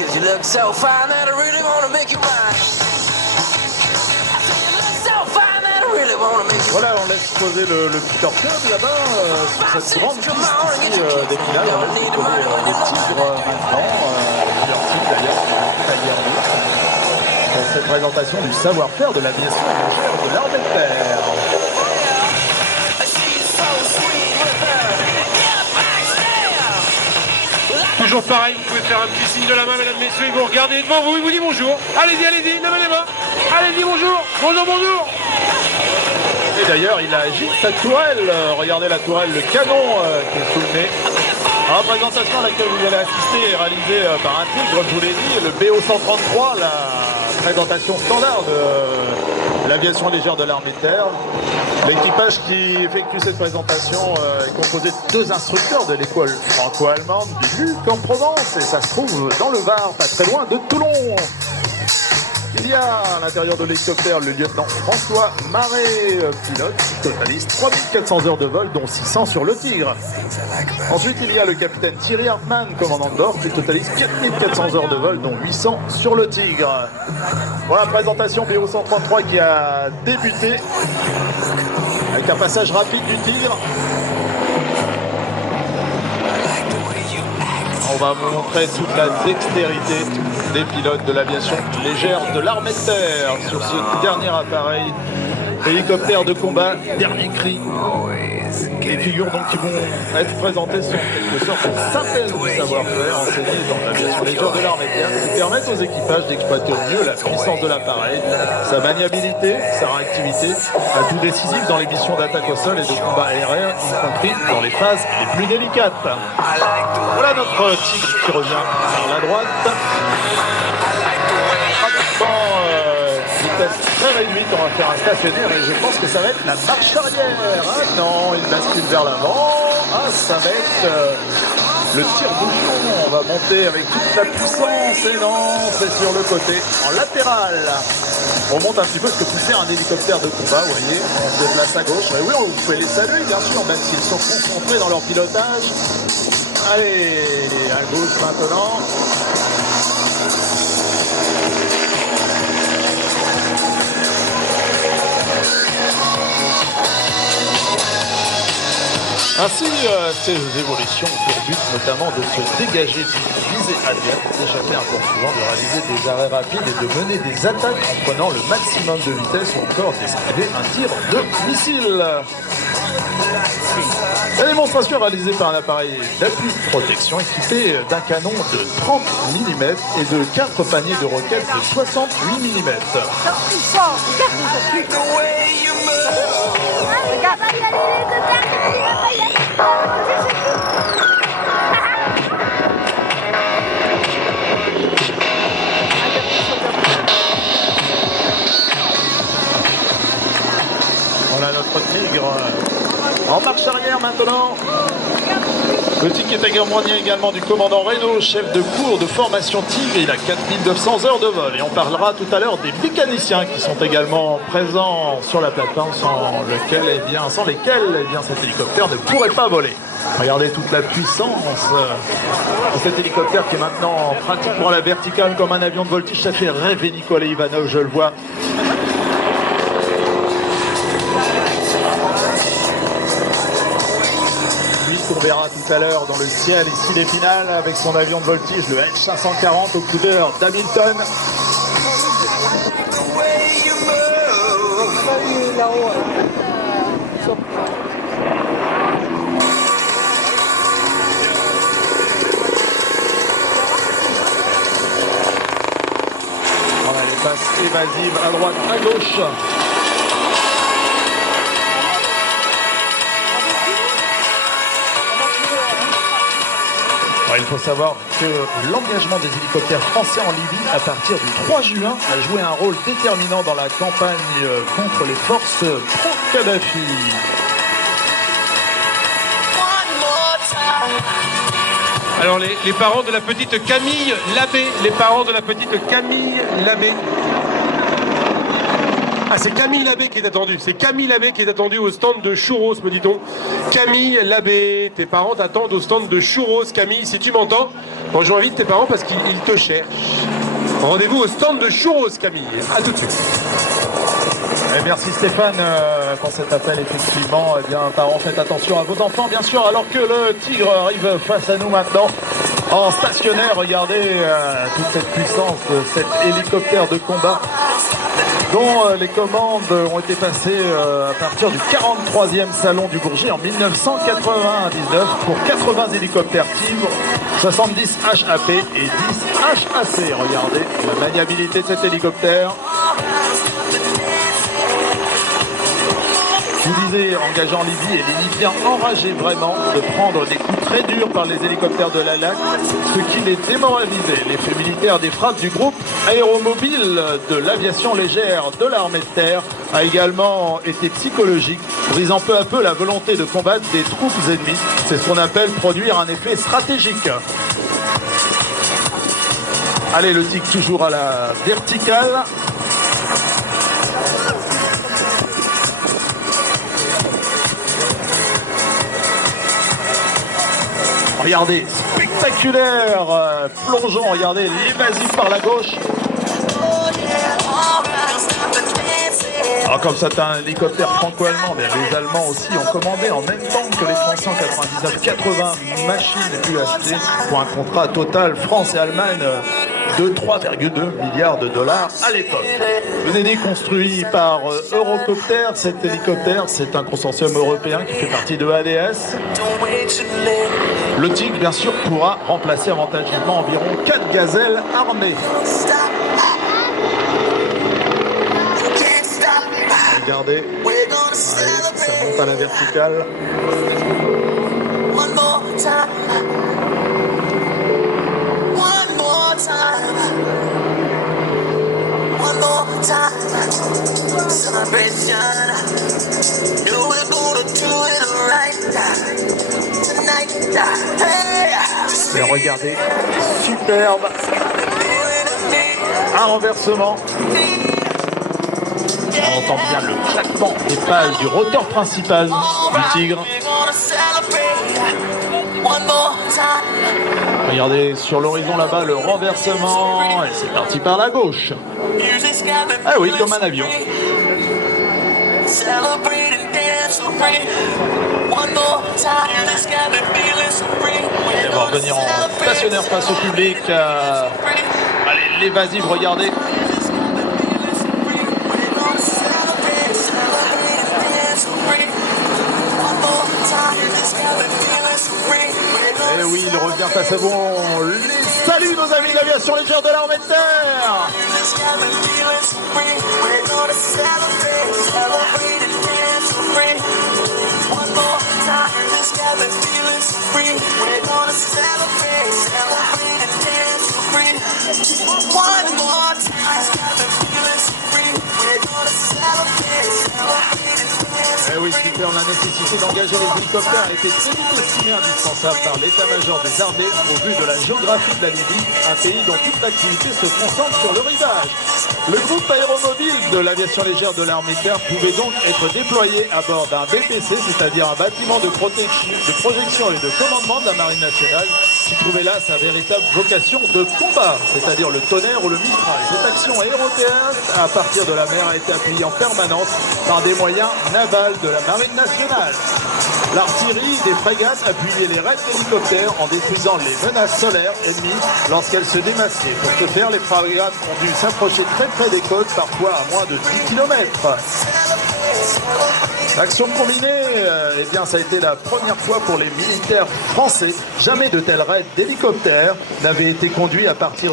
Cause you look so fine that I really wanna make you mine. I say you look so fine that I really wanna make you mine. Voilà, on laisse poser le Peter Club là-bas sur cette grande piste ici des finales. On laisse décoller les tigres maintenant, plusieurs tigres d'ailleurs, taillés pour cette présentation du savoir-faire de l'aviation légère de l'armée de terre. Toujours pareil, vous pouvez faire un petit signe de la main, mesdames, messieurs, et vous regardez devant vous, il vous dit bonjour. Allez-y, allez-y, levez les mains. Allez-y, bonjour, bonjour, bonjour. Et d'ailleurs, il agite sa tourelle. Regardez la tourelle, le canon qui est sous le nez. La présentation à laquelle vous allez assister est réalisée par un tigre, je vous l'ai dit, le BO 133, la présentation standard de l'aviation légère de l'armée de terre. L'équipage qui effectue cette présentation est composé de 2 instructeurs de l'école franco-allemande du Luc en Provence, et ça se trouve dans le Var, pas très loin de Toulon. Il y a à l'intérieur de l'hélicoptère le lieutenant François Marais, pilote, totaliste 3400 heures de vol, dont 600 sur le Tigre. Ensuite, il y a le capitaine Thierry Hartmann, commandant de bord, qui totalise 4400 heures de vol, dont 800 sur le Tigre. Voilà la présentation BO 133 qui a débuté avec un passage rapide du Tigre. On va vous montrer toute la dextérité des pilotes de l'aviation légère de l'armée de terre sur ce dernier appareil, hélicoptère de combat, dernier cri. Les figures donc qui vont être présentées sont en quelque sorte une synthèse du savoir-faire enseigné dans l'aviation légère de l'armée de terre, qui permettent aux équipages d'exploiter au mieux la puissance de l'appareil, sa maniabilité, sa réactivité, atout décisif dans les missions d'attaque au sol et de combat aérien, y compris dans les phases les plus délicates. Voilà notre tigre qui revient vers la droite. Vitesse très réduite, on va faire un stationnaire et je pense que ça va être la marche arrière. Ah non, il bascule vers l'avant. Ah, ça va être le tire-bouchon. On va monter avec toute la puissance et non, c'est sur le côté, en latéral. On monte un petit peu ce que peut faire un hélicoptère de combat, vous voyez, on se déplace à gauche. Mais oui, vous pouvez les saluer, bien sûr, même s'ils sont concentrés dans leur pilotage. Allez, à gauche maintenant. Ainsi, ces évolutions ont pour but notamment de se dégager d'une visée adverse, d'échapper un poursuivant, de réaliser des arrêts rapides et de mener des attaques en prenant le maximum de vitesse ou encore d'esquiver un tir de missile. La démonstration est réalisée par un appareil d'appui de protection équipé d'un canon de 30 mm et de 4 paniers de roquettes de 68 mm. Voilà notre tigre en marche arrière maintenant. Le tigre est accompagné également du commandant Reynaud, chef de cours de formation Tigre. Il a 4900 heures de vol. Et on parlera tout à l'heure des mécaniciens qui sont également présents sur la plateforme, sans lesquels cet hélicoptère ne pourrait pas voler. Regardez toute la puissance de cet hélicoptère qui est maintenant pratique pour la verticale comme un avion de voltige. Ça fait rêver Nicolas Ivanov, je le vois. On verra tout à l'heure dans le ciel ici les finales avec son avion de voltige, le H540 aux couleurs d'Hamilton. Voilà les passes évasives à droite, à gauche. Il faut savoir que l'engagement des hélicoptères français en Libye à partir du 3 juin a joué un rôle déterminant dans la campagne contre les forces pro-Kadhafi. Alors les parents de la petite Camille Labbé, Ah, c'est Camille Labbé qui est attendue. C'est Camille Labbé qui est attendue au stand de Churros, me dit-on. Camille Labbé, tes parents t'attendent au stand de Churros. Camille, si tu m'entends, Bon, je invite tes parents parce qu'ils te cherchent. Rendez-vous au stand de churros, Camille. À tout de suite. Et merci Stéphane pour cet appel, effectivement. Eh bien, parents, faites attention à vos enfants, bien sûr, alors que le Tigre arrive face à nous maintenant en stationnaire. Regardez toute cette puissance de cet hélicoptère de combat dont les commandes ont été passées à partir du 43e salon du Bourget en 1999 pour 80 hélicoptères Tigre, 70 HAP et 10 HAC. Regardez la maniabilité de cet hélicoptère. Je vous disais, engagé en Libye, et les Libyens enragés vraiment de prendre des coups très durs par les hélicoptères de la LAC, ce qui les démoralisait. L'effet militaire des frappes du groupe aéromobile de l'aviation légère de l'armée de terre a également été psychologique, brisant peu à peu la volonté de combattre des troupes ennemies. C'est ce qu'on appelle produire un effet stratégique. Allez, le Tigre toujours à la verticale. Regardez, spectaculaire plongeon, regardez, l'évasif par la gauche. Alors comme c'est un hélicoptère franco-allemand, mais les Allemands aussi ont commandé en même temps que les Français en 99 80 machines UHT pour un contrat total France et Allemagne de 3,2 milliards de dollars à l'époque. Venez construit par Eurocopter. Cet hélicoptère, c'est un consortium européen qui fait partie de ADS. Le Tigre, bien sûr, pourra remplacer avantageusement environ 4 gazelles armées. Regardez, allez, ça monte à la verticale. Et regardez, superbe. Un renversement. On entend bien le claquement des pales du rotor principal du Tigre. Regardez sur l'horizon là-bas le renversement. Et c'est parti par la gauche. Ah oui, comme un avion. Et on va revenir en stationnaire face au public. Allez, l'évasive, regardez. Et oui, il revient face à vous. Salut nos amis de l'aviation légère de l'armée de terre. Eh oui, super, la nécessité d'engager les hélicoptères a été très vite estimée indispensable par l'état-major des armées au vu de la géographie de la Libye, un pays dont toute l'activité se concentre sur le rivage. Le groupe aéromobile de l'aviation légère de l'armée de terre pouvait donc être déployé à bord d'un BPC, c'est-à-dire un bâtiment de projection et de commandement de la Marine nationale, qui trouvait là sa véritable vocation de combat, c'est-à-dire le Tonnerre ou le Mistral. Cette action aérothéâtre à partir de la mer a été appuyée en permanence par des moyens navals de la Marine nationale. L'artillerie des frégates appuyait les raids d'hélicoptères en détruisant les menaces solaires ennemies lorsqu'elles se démasquaient. Pour ce faire, les frégates ont dû s'approcher très près des côtes, parfois à moins de 10 km. L'action combinée, eh bien, ça a été la première fois pour les militaires français. Jamais de tels raids d'hélicoptères n'avaient été conduits à partir